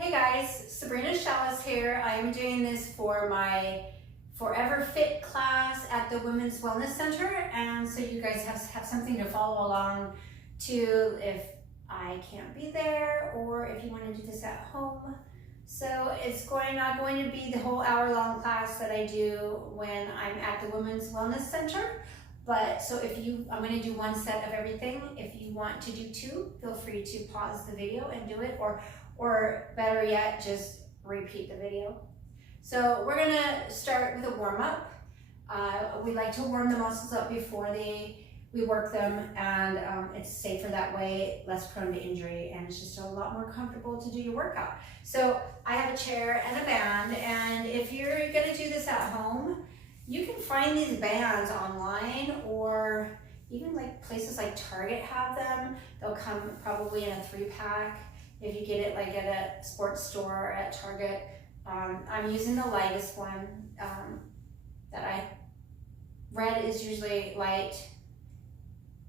Hey guys, Sabrina Shaulis here. I am doing this for my Forever Fit class at the Women's Wellness Center, and so you guys have something to follow along to if I can't be there or if you want to do this at home. So it's not going to be the whole hour-long class that I do when I'm at the Women's Wellness Center. But so I'm going to do one set of everything. If you want to do two, feel free to pause the video and do it, or better yet, just repeat the video. So we're going to start with a warm-up. We like to warm the muscles up before we work them, and it's safer that way, less prone to injury, and it's just a lot more comfortable to do your workout. So I have a chair and a band, and if you're going to do this at home, you can find these bands online, or even like places like Target have them. They'll come probably in a 3-pack if you get it like at a sports store or at Target. I'm using the lightest one red is usually light,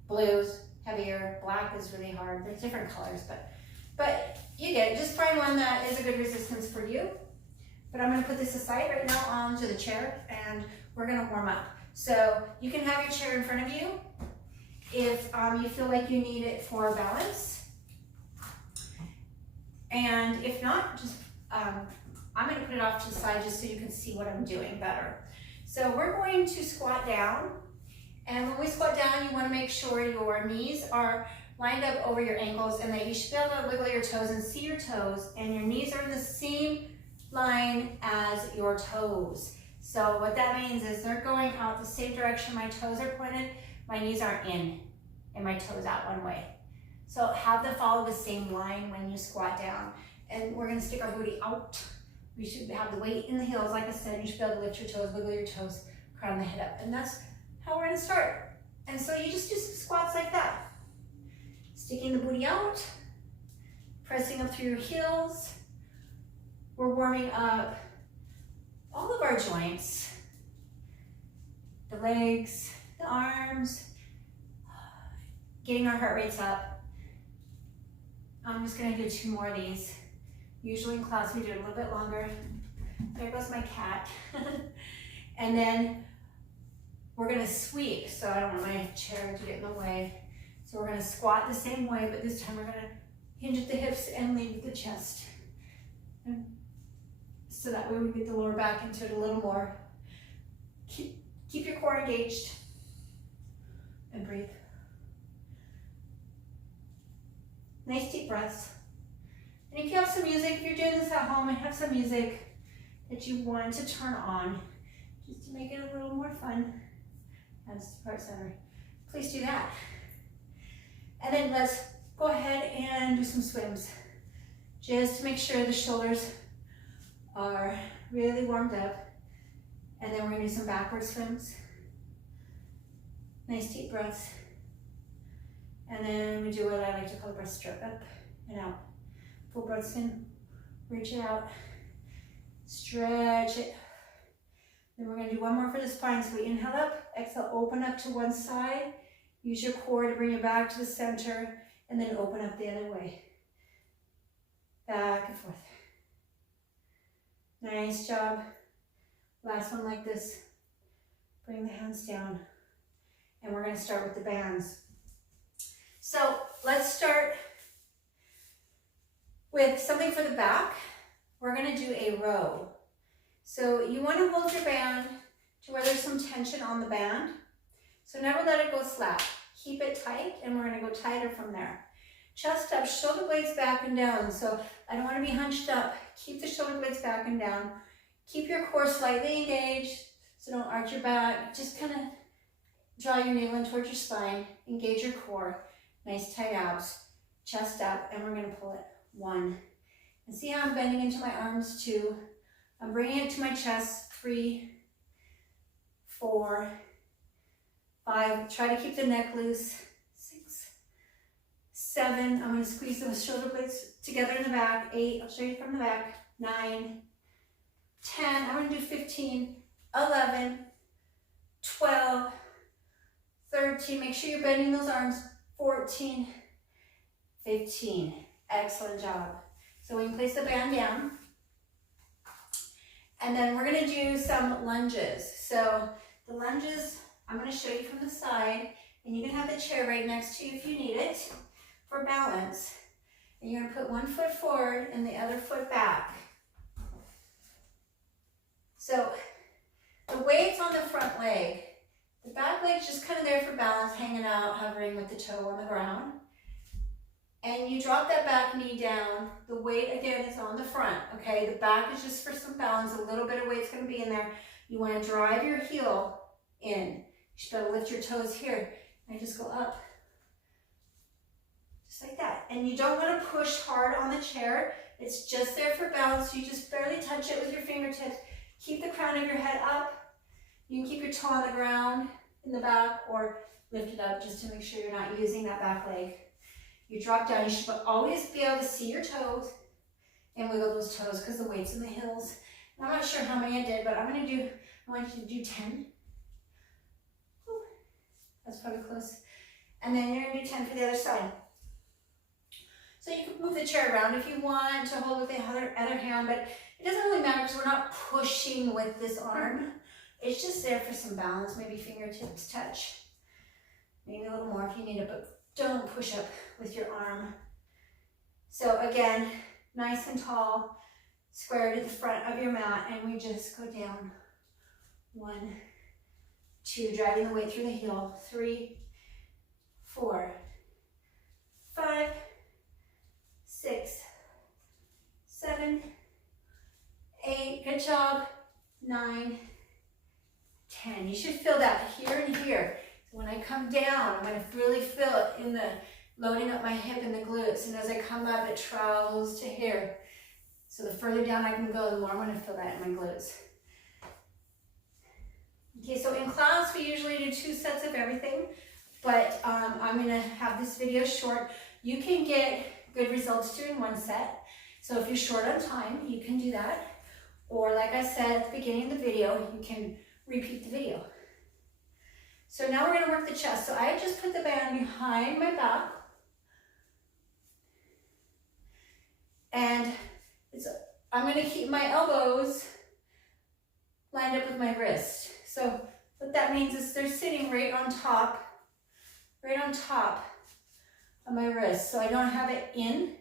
blue's heavier, black is really hard. There's different colors, but you get it. Just find one that is a good resistance for you. But I'm going to put this aside right now onto the chair, and we're going to warm up. So you can have your chair in front of you if you feel like you need it for balance. And if not, just I'm going to put it off to the side just so you can see what I'm doing better. So we're going to squat down. And when we squat down, you want to make sure your knees are lined up over your ankles, and that you should be able to wiggle your toes and see your toes, and your knees are in the same line as your toes. So what that means is they're going out the same direction my toes are pointed, my knees aren't in, and my toes out one way. So have them follow the same line when you squat down. And we're gonna stick our booty out. We should have the weight in the heels, like I said. You should be able to lift your toes, wiggle your toes, crown the head up. And that's how we're gonna start. And so you just do some squats like that. Sticking the booty out, pressing up through your heels. We're warming up all of our joints, the legs, the arms, getting our heart rates up. I'm just gonna do 2 more of these. Usually in class we do it a little bit longer. There goes my cat. And then we're gonna sweep, so I don't want my chair to get in the way. So we're gonna squat the same way, but this time we're gonna hinge at the hips and lead with the chest. And so that way we get the lower back into it a little more. Keep your core engaged and breathe. Nice deep breaths. And if you have some music, if you're doing this at home and have some music that you want to turn on, just to make it a little more fun, as the part center, please do that. And then let's go ahead and do some swims, just to make sure the shoulders are really warmed up. And then we're gonna do some backward swims. Nice deep breaths. And then we do what I like to call a breaststroke, up and out. Full breaths in, reach it out, stretch it. Then we're gonna do one more for the spine. So we inhale up, exhale, open up to one side. Use your core to bring it back to the center, and then open up the other way. Back and forth. Nice job. Last one like this. Bring the hands down. And we're gonna start with the bands. So let's start with something for the back. We're gonna do a row. So you wanna hold your band to where there's some tension on the band. So never let it go slack. Keep it tight, and we're gonna go tighter from there. Chest up, shoulder blades back and down. So I don't wanna be hunched up. Keep the shoulder blades back and down. Keep your core slightly engaged, so don't arch your back. Just kind of draw your navel in towards your spine. Engage your core. Nice tight abs. Chest up, and we're gonna pull it. 1. And see how I'm bending into my arms? 2. I'm bringing it to my chest. 3, 4, 5. Try to keep the neck loose. 6, 7. I'm going to squeeze those shoulder blades together in the back. 8. I'll show you from the back. 9, 10. I'm going to do 15, 11, 12, 13. Make sure you're bending those arms. 14, 15. Excellent job. So we can place the band down. And then we're gonna do some lunges. So the lunges, I'm gonna show you from the side, and you can have the chair right next to you if you need it for balance. And you're gonna put one foot forward and the other foot back. So the weight's on the front leg. The back leg's just kind of there for balance, hanging out, hovering with the toe on the ground. And you drop that back knee down. The weight, again, is on the front, okay? The back is just for some balance. A little bit of weight's gonna be in there. You wanna drive your heel in. You should be able to lift your toes here and just go up. Just like that. And you don't wanna push hard on the chair. It's just there for balance. You just barely touch it with your fingertips. Keep the crown of your head up. You can keep your toe on the ground in the back or lift it up just to make sure you're not using that back leg. You drop down, you should always be able to see your toes and wiggle those toes because the weight's in the heels. I'm not sure how many I did, but I want you to do 10. Ooh, that's probably close. And then you're gonna do 10 for the other side. So you can move the chair around if you want to hold with the other hand, but it doesn't really matter because we're not pushing with this arm. It's just there for some balance, maybe fingertips touch. Maybe a little more if you need it, but don't push up with your arm. So again, nice and tall, square to the front of your mat, and we just go down. 1, 2, driving the weight through the heel. 3, 4, 5, 6, 7, 8, good job. 9, 10. You should feel that here and here. When I come down, I'm going to really feel it in the loading up my hip and the glutes. And as I come up, it travels to here. So the further down I can go, the more I'm going to feel that in my glutes. Okay, so in class, we usually do 2 sets of everything, but I'm going to have this video short. You can get good results doing 1 set. So if you're short on time, you can do that. Or like I said at the beginning of the video, you can repeat the video. So now we're going to work the chest. So I just put the band behind my back. And I'm going to keep my elbows lined up with my wrist. So what that means is they're sitting right on top of my wrist. So I don't have it in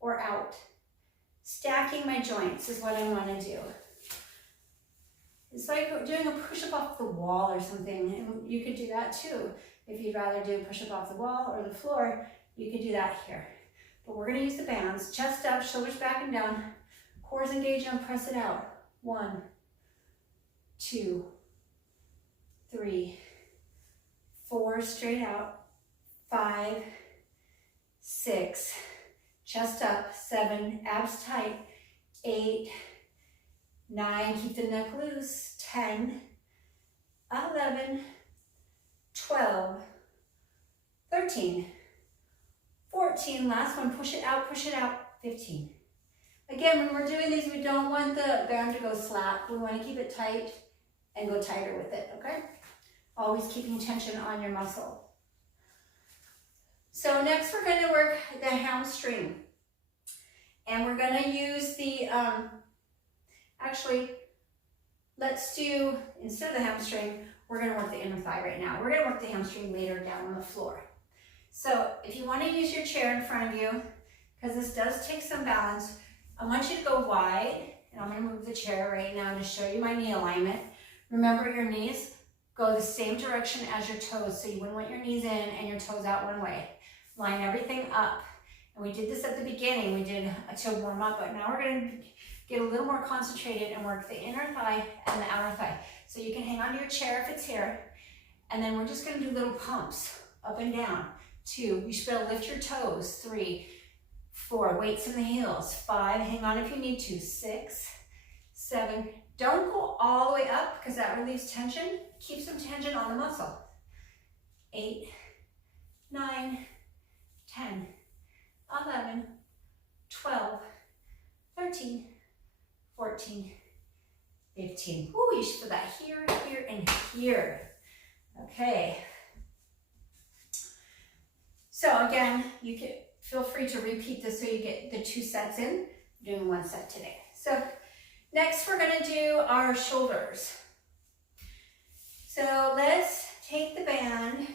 or out. Stacking my joints is what I want to do. It's like doing a push-up off the wall or something, and you could do that too. If you'd rather do a push-up off the wall or the floor, you could do that here. But we're gonna use the bands. Chest up, shoulders back and down, cores engaged and press it out. 1, 2, 3, 4, straight out. 5, 6, chest up. 7, abs tight. 8, 9, keep the neck loose. 10, 11, 12, 13, 14, last one, push it out, 15. Again, when we're doing these, we don't want the band to go slack. We want to keep it tight and go tighter with it, okay? Always keeping tension on your muscle. So next we're going to work the hamstring. And we're going to use the, actually, let's do, instead of the hamstring, we're going to work the inner thigh right now. We're going to work the hamstring later down on the floor. So if you want to use your chair in front of you, because this does take some balance, I want you to go wide, and I'm going to move the chair right now to show you my knee alignment. Remember, your knees go the same direction as your toes, so you wouldn't want your knees in and your toes out one way. Line everything up. And we did this at the beginning, we did to warm up, but now we're going to get a little more concentrated and work the inner thigh and the outer thigh. So you can hang onto your chair if it's here, and then we're just going to do little pumps up and down. 2, you should be able to lift your toes. 3, 4, weights in the heels. 5, hang on if you need to. 6, 7, don't go all the way up because that relieves tension. Keep some tension on the muscle. 8, 9, 10, 11, 12, 13, 14, 15. Ooh, you should feel that here, here, and here. Okay. So again, you can feel free to repeat this so you get the 2 sets in. I'm doing 1 set today. So next we're gonna do our shoulders. So let's take the band,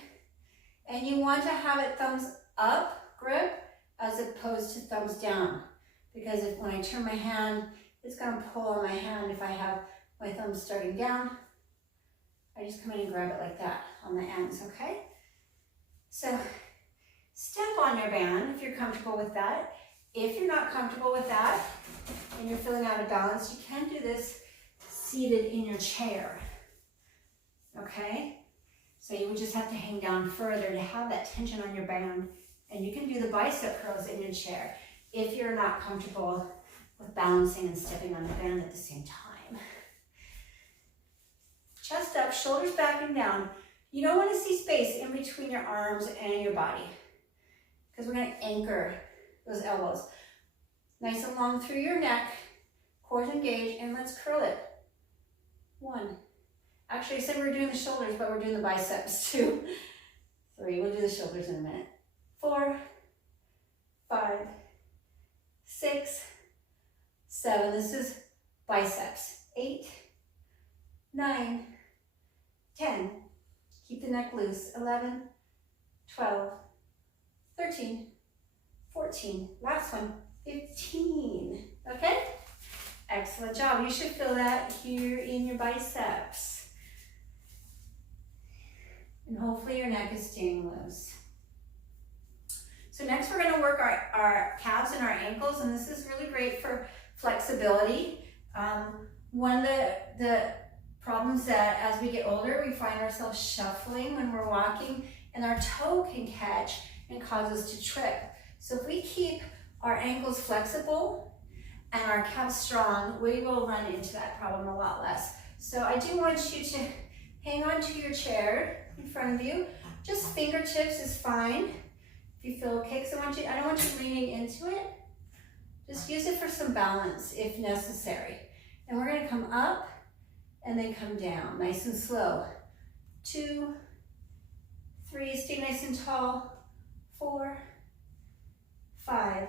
and you want to have it thumbs up grip as opposed to thumbs down, because when I turn my hand, it's gonna pull on my hand if I have my thumbs starting down. I just come in and grab it like that on the ends, okay? So step on your band if you're comfortable with that. If you're not comfortable with that and you're feeling out of balance, you can do this seated in your chair, okay? So you would just have to hang down further to have that tension on your band, and you can do the bicep curls in your chair if you're not comfortable with balancing and stepping on the band at the same time. Chest up, shoulders back and down. You don't want to see space in between your arms and your body, because we're going to anchor those elbows. Nice and long through your neck, core engaged, and let's curl it. 1. Actually, I said we were doing the shoulders, but we're doing the biceps too. 3, we'll do the shoulders in a minute. 4, 5, 6, 7, this is biceps. 8, 9, 10, keep the neck loose. 11, 12, 13, 14, last one, 15, okay? Excellent job. You should feel that here in your biceps. And hopefully your neck is staying loose. So next we're going to work our calves and our ankles, and this is really great for flexibility. One of the problems that as we get older, we find ourselves shuffling when we're walking, and our toe can catch and cause us to trip. So if we keep our ankles flexible and our calves strong, we will run into that problem a lot less. So I do want you to hang on to your chair in front of you. Just fingertips is fine if you feel okay, because I don't want you leaning into it. Just use it for some balance if necessary. And we're going to come up and then come down, nice and slow. 2, 3, stay nice and tall. 4, 5,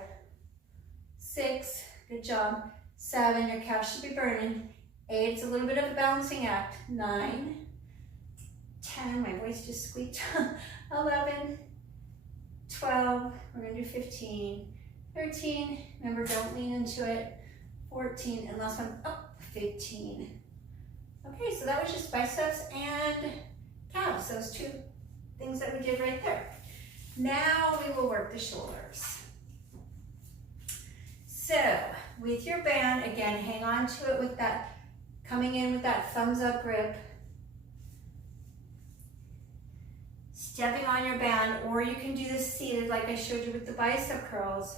6, good job. 7, your calf should be burning. 8, it's a little bit of a balancing act. 9, 10, my voice just squeaked. 11, 12, we're gonna do 15, 13, remember don't lean into it. 14, and last one, up, 15. Okay, so that was just biceps and calves, those 2 things that we did right there. Now we will work the shoulders. So with your band, again, hang on to it with that, coming in with that thumbs up grip. Stepping on your band, or you can do this seated like I showed you with the bicep curls.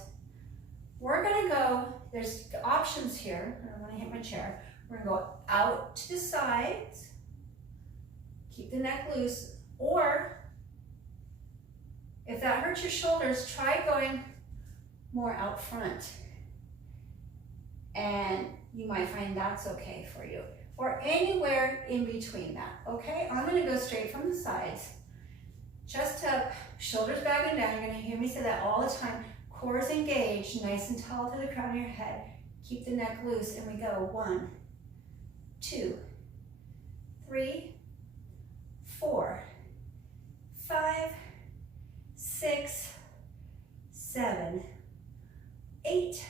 We're gonna go, there's options here. I don't wanna hit my chair. We're gonna go out to the sides, keep the neck loose, or if that hurts your shoulders, try going more out front. And you might find that's okay for you. Or anywhere in between that, okay? I'm gonna go straight from the sides. Chest up, shoulders back and down. You're gonna hear me say that all the time. Core is engaged, nice and tall to the crown of your head. Keep the neck loose, and we go 1, 2, 3, 4, 5, 6, 7, 8,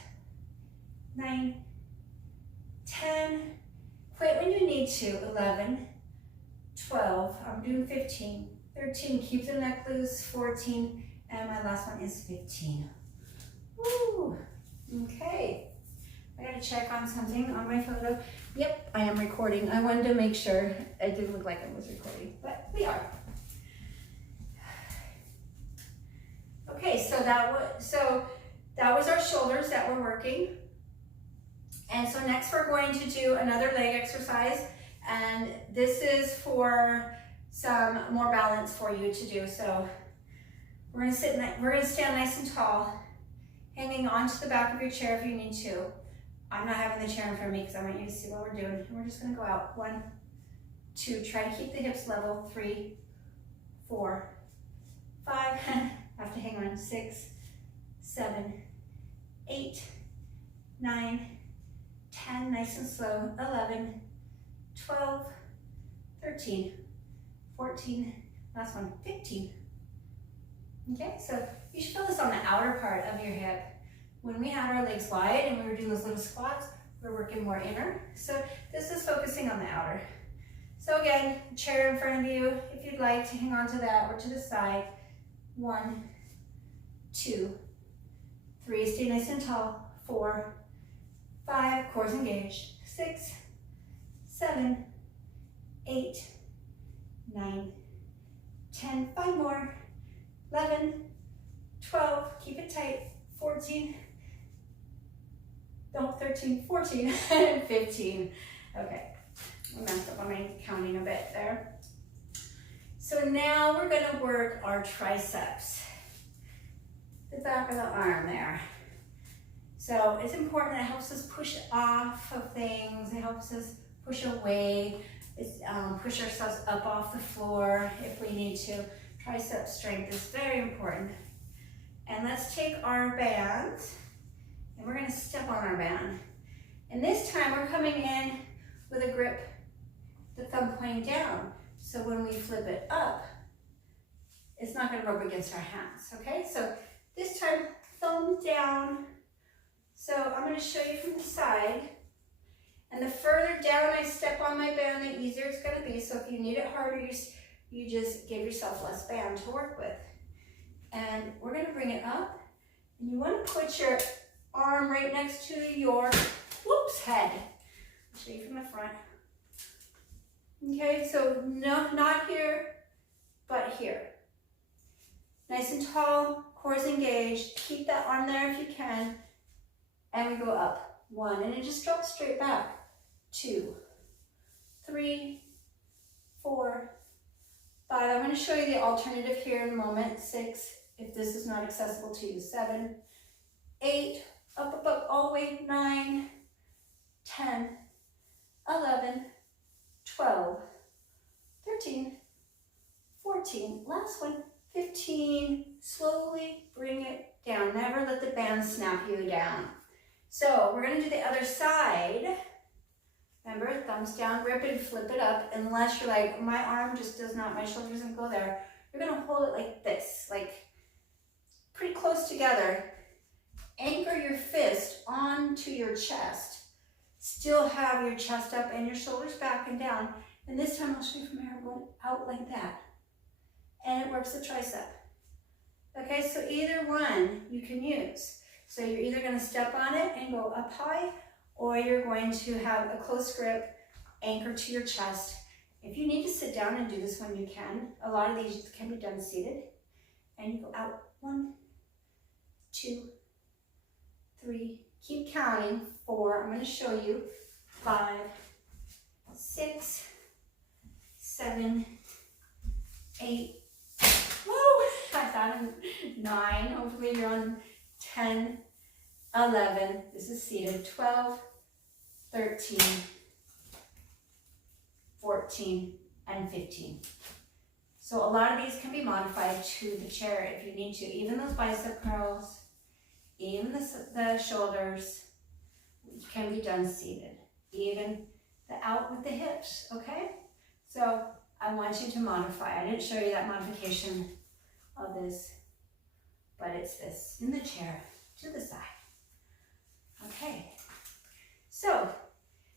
9, 10. Quit when you need to. 11, 12, I'm doing 15, 13, keep the neck loose. 14, and my last one is 15. Woo! Okay. I gotta check on something on my photo. Yep, I am recording. I wanted to make sure it didn't look like I was recording, but we are. Okay, so that was our shoulders that we're working. And so next we're going to do another leg exercise, and this is for some more balance for you to do. So we're gonna stand nice and tall, hanging onto the back of your chair if you need to. I'm not having the chair in front of me because I want you to see what we're doing. And we're just gonna go out. 1, 2, try to keep the hips level. 3, 4, 5, have to hang on. 6, 7, 8, 9, 10, nice and slow, 11, 12, 13, 14, last one, 15. Okay, so you should feel this on the outer part of your hip. When we had our legs wide and we were doing those little squats, we're working more inner. So this is focusing on the outer. So again, chair in front of you, if you'd like to hang on to that or to the side. 1, 2, 3, stay nice and tall. 4, 5, cores engaged. 6, 7, 8, 9, 10, 5 more. 11, 12, keep it tight. 14, no, 13, 14, and 15. Okay, I messed up on my counting a bit there. So now we're gonna work our triceps, the back of the arm there. So it's important, it helps us push off of things, it helps us push away, push ourselves up off the floor if we need to. Tricep strength is very important. And let's take our bands and we're gonna step on our band. And this time we're coming in with a grip, the thumb pointing down. So when we flip it up, it's not gonna rub against our hands, okay? So this time, thumb down. So I'm gonna show you from the side. And the further down I step on my band, the easier it's gonna be. So if you need it harder, you just give yourself less band to work with. And we're gonna bring it up. And you wanna put your arm right next to your, head. I'll show you from the front. Okay, so no, not here, but here. Nice and tall, cores engaged. Keep that arm there if you can. And we go up. 1, and it just drops straight back. 2, 3, 4, 5. I'm going to show you the alternative here in a moment. 6, if this is not accessible to you. 7, 8, up, all the way. 9, 10, 11, 12, 13, 14, last one, 15. Slowly bring it down. Never let the band snap you down. So we're going to do the other side. Remember, thumbs down, grip and flip it up. Unless you're like, my arm just does not, my shoulder doesn't go there. You're going to hold it like this, like pretty close together. Anchor your fist onto your chest. Still have your chest up and your shoulders back and down. And this time I'll show you from here, going out like that. And it works the tricep. Okay, so either one you can use. So you're either going to step on it and go up high, or you're going to have a close grip, anchor to your chest. If you need to sit down and do this one, you can. A lot of these can be done seated. And you go out. 1, 2, 3, keep counting. 4, I'm going to show you. 5, 6, 7, 8, woo! I thought on 9, hopefully you're on 10, 11, this is seated, 12, 13, 14, and 15. So a lot of these can be modified to the chair if you need to. Even those bicep curls, even the shoulders can be done seated. Even the out with the hips, okay? So I want you to modify. I didn't show you that modification of this, but it's this in the chair to the side. Okay, so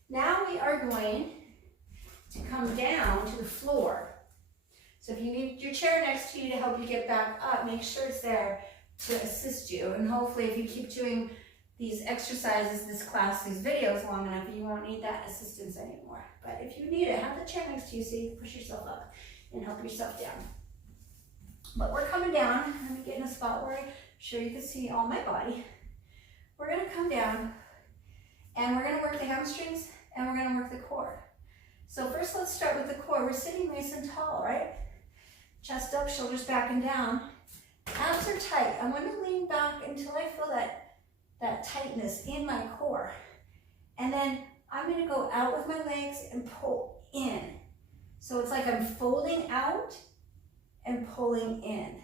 now we are going to come down to the floor. So if you need your chair next to you to help you get back up, make sure it's there to assist you. And hopefully if you keep doing these exercises, this class, these videos long enough, you won't need that assistance anymore. But if you need it, have the chair next to you so you can push yourself up and help yourself down. But we're coming down. Let me get in a spot where I'm sure you can see all my body. We're going to come down and we're going to work the hamstrings and we're going to work the core. So first let's start with the core. We're sitting nice and tall, right? Chest up, shoulders back and down. Abs are tight. I want to lean back until I feel that tightness in my core. And then I'm going to go out with my legs and pull in. So it's like I'm folding out and pulling in.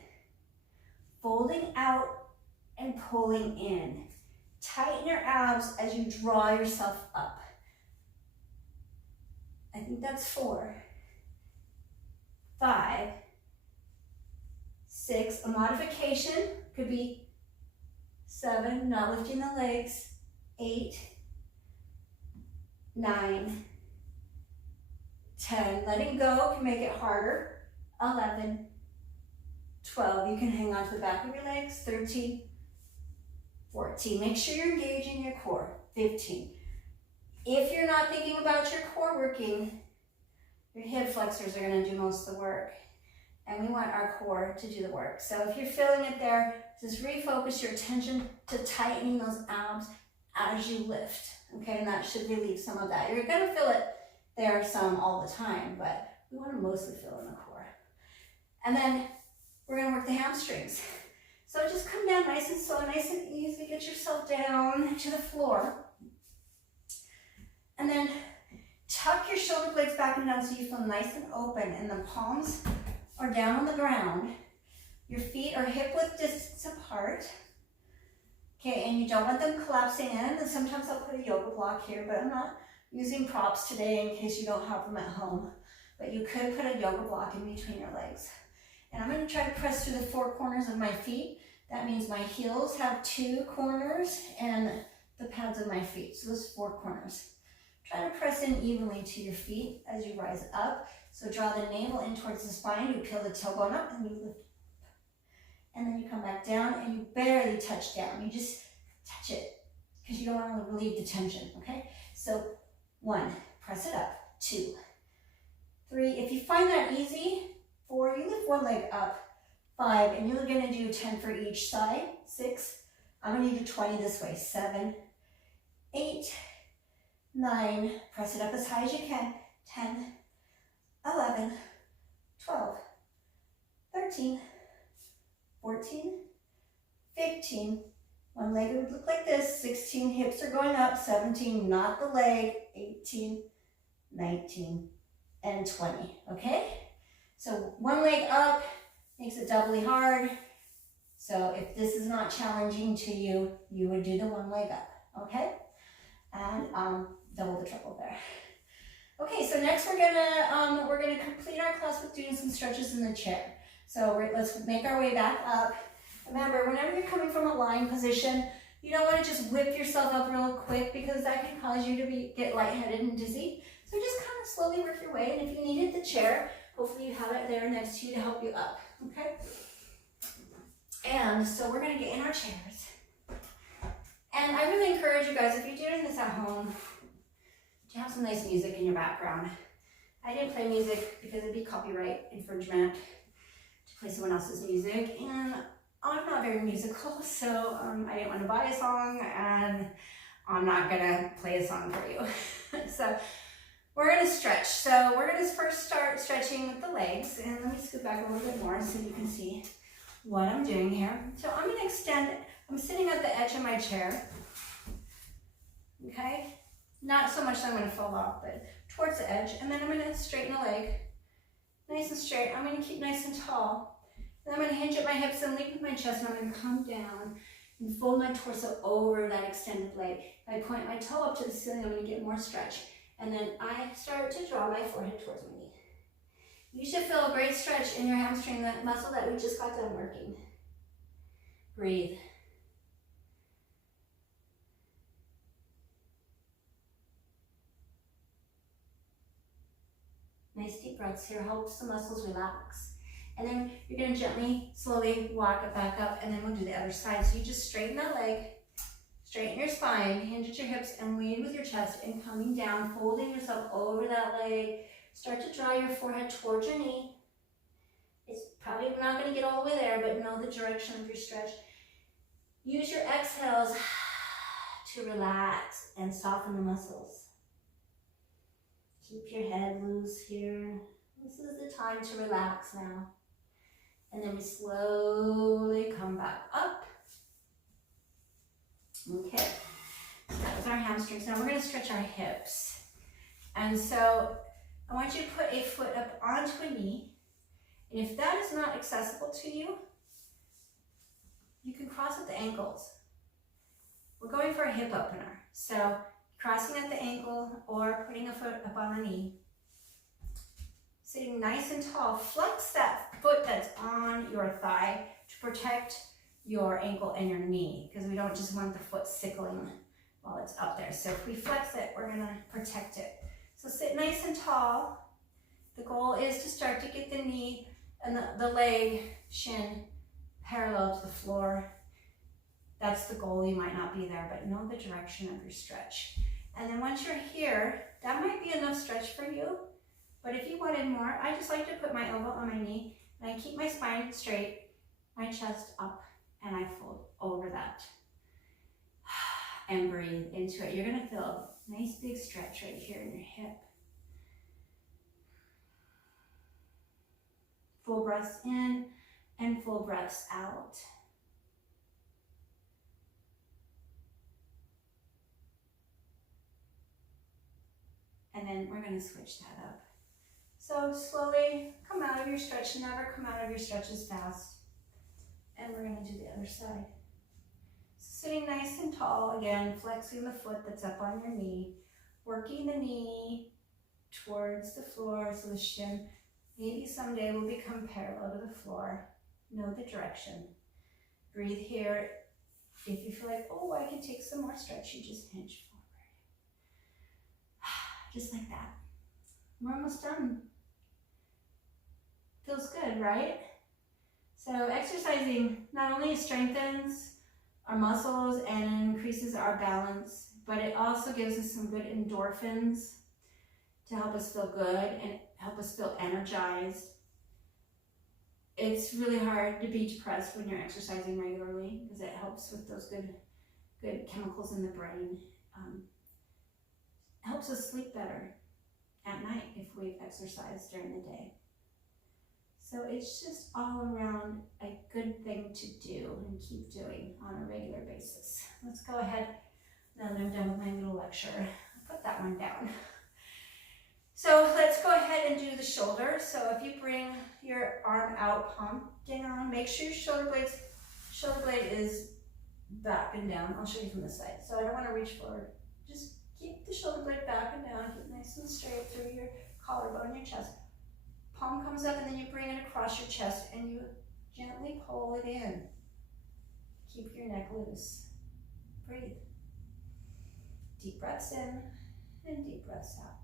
Folding out and pulling in. Tighten your abs as you draw yourself up. I think that's 4, 5, 6. A modification could be 7, not lifting the legs, 8, 9, 10. Letting go can make it harder. 11, 12. You can hang on to the back of your legs. 13, 14. Make sure you're engaging your core. 15. If you're not thinking about your core working, your hip flexors are going to do most of the work. And we want our core to do the work. So if you're feeling it there, just refocus your attention to tightening those abs as you lift. Okay, and that should relieve some of that. You're going to feel it there some all the time, but we want to mostly feel in the core. And then we're going to work the hamstrings. So just come down nice and slow, nice and easy. Get yourself down to the floor. And then tuck your shoulder blades back and down so you feel nice and open, and the palms are down on the ground. Your feet are hip width distance apart. Okay, and you don't want them collapsing in. And sometimes I'll put a yoga block here, but I'm not using props today in case you don't have them at home. But you could put a yoga block in between your legs. And I'm going to try to press through the 4 corners of my feet. That means my heels have 2 corners and the pads of my feet. So those 4 corners. Try to press in evenly to your feet as you rise up. So draw the navel in towards the spine. You peel the tailbone up and you lift up. And then you come back down and you barely touch down. You just touch it because you don't want to relieve the tension, okay? So 1, press it up. 2, 3. If you find that easy, 4, you lift 1 leg up. 5, and you're going to do 10 for each side. 6, I'm going to do 20 this way. 7, 8, 9, press it up as high as you can. 10, 11, 12, 13, 14, 15. 1 leg would look like this. 16, hips are going up. 17, not the leg. 18, 19, and 20, okay? So 1 leg up makes it doubly hard. So if this is not challenging to you, you would do the 1 leg up, okay? And double the treble there. Okay, so next we're gonna complete our class with doing some stretches in the chair. So let's make our way back up. Remember, whenever you're coming from a lying position, you don't want to just whip yourself up real quick because that can cause you to get lightheaded and dizzy. So just kind of slowly work your way, and if you needed the chair, hopefully you have it there next to you to help you up, okay? And so we're gonna get in our chairs. And I really encourage you guys, if you're doing this at home, to have some nice music in your background. I didn't play music because it'd be copyright infringement to play someone else's music, and I'm not very musical, so I didn't want to buy a song, and I'm not gonna play a song for you. So we're gonna stretch. So we're gonna first start stretching with the legs, and let me scoot back a little bit more so you can see what I'm doing here. So I'm gonna extend, I'm sitting at the edge of my chair, okay? Not so much that I'm gonna fall off, but towards the edge, and then I'm gonna straighten the leg, nice and straight. I'm gonna keep nice and tall. Then I'm gonna hinge at my hips and lead with my chest, and I'm gonna come down and fold my torso over that extended leg. If I point my toe up to the ceiling, I'm gonna get more stretch. And then I start to draw my forehead towards my knee. You should feel a great stretch in your hamstring, that muscle that we just got done working. Breathe. Nice deep breaths here, helps the muscles relax. And then you're gonna gently, slowly walk it back up, and then we'll do the other side. So you just straighten that leg, straighten your spine, hinge at your hips, and lead with your chest, and coming down, folding yourself over that leg. Start to draw your forehead towards your knee. It's probably not gonna get all the way there, but know the direction of your stretch. Use your exhales to relax and soften the muscles. Keep your head loose here. This is the time to relax now. And then we slowly come back up. Okay, so that was our hamstrings. Now we're gonna stretch our hips. And so I want you to put a foot up onto a knee. And if that is not accessible to you, You can cross at the ankles. We're going for a hip opener. So crossing at the ankle or putting a foot up on a knee. Sitting nice and tall. Flex that foot that's on your thigh to protect your ankle and your knee, because we don't just want the foot sickling while it's up there. So if we flex it, we're gonna protect it. So sit nice and tall. The goal is to start to get the knee and the leg, shin, parallel to the floor. That's the goal. You might not be there, but know the direction of your stretch. And then once you're here, that might be enough stretch for you. But if you wanted more, I just like to put my elbow on my knee and I keep my spine straight, my chest up, and I fold over that. And breathe into it. You're gonna feel a nice big stretch right here in your hip. Full breaths in and full breaths out. And then we're gonna switch that up. So slowly come out of your stretch. Never come out of your stretches fast. And we're gonna do the other side. Sitting nice and tall, again, flexing the foot that's up on your knee, working the knee towards the floor so the shin maybe someday will become parallel to the floor. Know the direction. Breathe here. If you feel like, oh, I can take some more stretch, you just hinge forward. Just like that. We're almost done. Feels good, right? So exercising not only strengthens our muscles and increases our balance, but it also gives us some good endorphins to help us feel good and help us feel energized. It's really hard to be depressed when you're exercising regularly because it helps with those good chemicals in the brain. Helps us sleep better at night if we've exercised during the day. So it's just all around a good thing to do and keep doing on a regular basis. Let's go ahead, now that I'm done with my little lecture, I'll put that one down. So let's go ahead and do the shoulder. So if you bring your arm out, palm down, make sure your shoulder blade is back and down. I'll show you from this side. So I don't want to reach forward. Just keep the shoulder blade back and down, keep it nice and straight through your collarbone, your chest. Palm comes up and then you bring it across your chest and you gently pull it in. Keep your neck loose. Breathe. Deep breaths in and deep breaths out.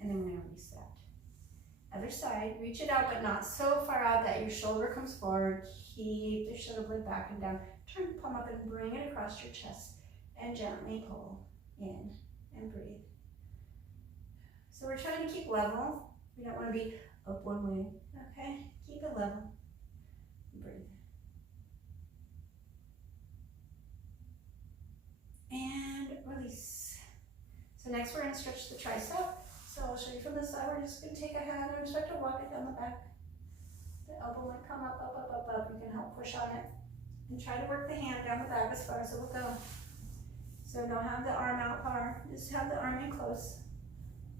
And then we're going to reset. Other side, reach it out but not so far out that your shoulder comes forward. Keep the shoulder blade back and down. Turn the palm up and bring it across your chest and gently pull in and breathe. So we're trying to keep level. We don't want to be up one way. Okay, keep it level. Breathe. And release. So next we're going to stretch the tricep. So I'll show you from this side. We're just going to take a hand and start to walk it down the back. The elbow might come up, up, up, up, up. You can help push on it. And try to work the hand down the back as far as it will go. So don't have the arm out far, just have the arm in close.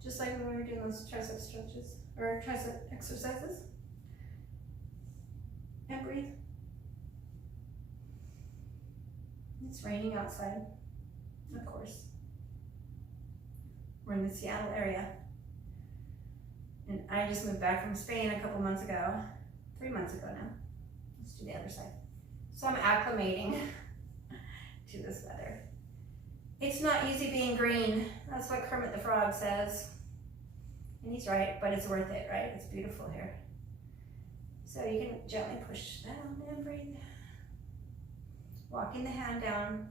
Just like when we were doing those tricep stretches, or tricep exercises. And breathe. It's raining outside, of course. We're in the Seattle area. And I just moved back from Spain a couple months ago, 3 months ago now. Let's do the other side. So I'm acclimating to this weather. It's not easy being green. That's what Kermit the Frog says. And he's right, but it's worth it, right? It's beautiful here. So you can gently push down and breathe. Walking the hand down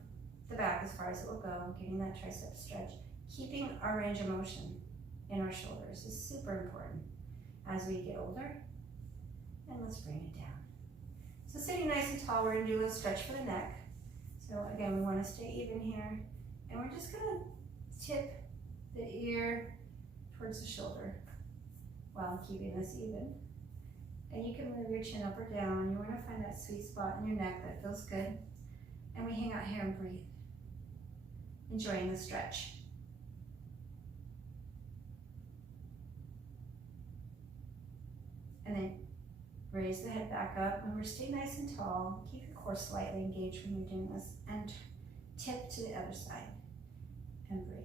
the back as far as it will go, getting that tricep stretch. Keeping our range of motion in our shoulders is super important as we get older. And let's bring it down. So sitting nice and tall, we're gonna do a little stretch for the neck. So again, we wanna stay even here. And we're just gonna tip the ear towards the shoulder while keeping this even. And you can move your chin up or down. You wanna find that sweet spot in your neck that feels good. And we hang out here and breathe, enjoying the stretch. And then raise the head back up. Remember, stay nice and tall. Keep your core slightly engaged when you're doing this. And tip to the other side. And breathe.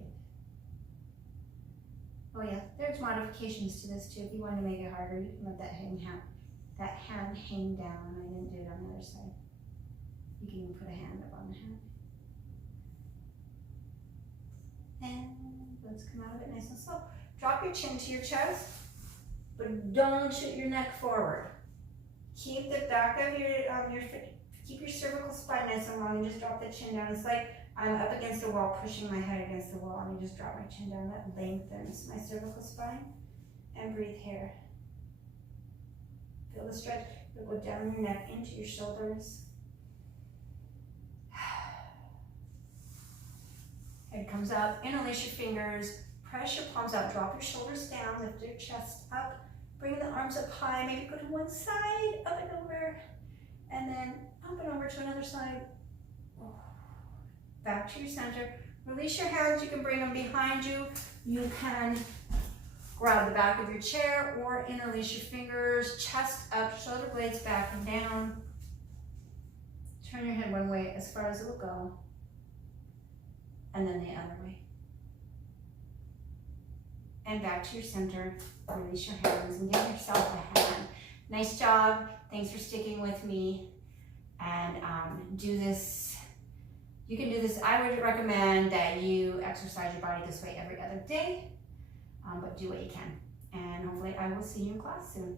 Oh yeah, there's modifications to this too. If you want to make it harder, you can let that hand hang down. I didn't do it on the other side. You can even put a hand up on the hand. And let's come out of it nice and slow. Drop your chin to your chest, but don't shoot your neck forward. Keep the back of keep your cervical spine nice and long, and just drop the chin down. It's like I'm up against the wall, pushing my head against the wall, and I just drop my chin down. That lengthens my cervical spine. And breathe here. Feel the stretch. You'll go down your neck into your shoulders. Head comes up. Interlace your fingers. Press your palms out. Drop your shoulders down. Lift your chest up. Bring the arms up high. Maybe go to one side, up and over, and then up and over to another side. Back to your center. Release your hands. You can bring them behind you. You can grab the back of your chair or interlace your fingers. Chest up, shoulder blades back and down. Turn your head one way as far as it will go. And then the other way. And back to your center. Release your hands and give yourself a hand. Nice job. Thanks for sticking with me. And do this. You can do this. I would recommend that you exercise your body this way every other day, but do what you can. And hopefully I will see you in class soon.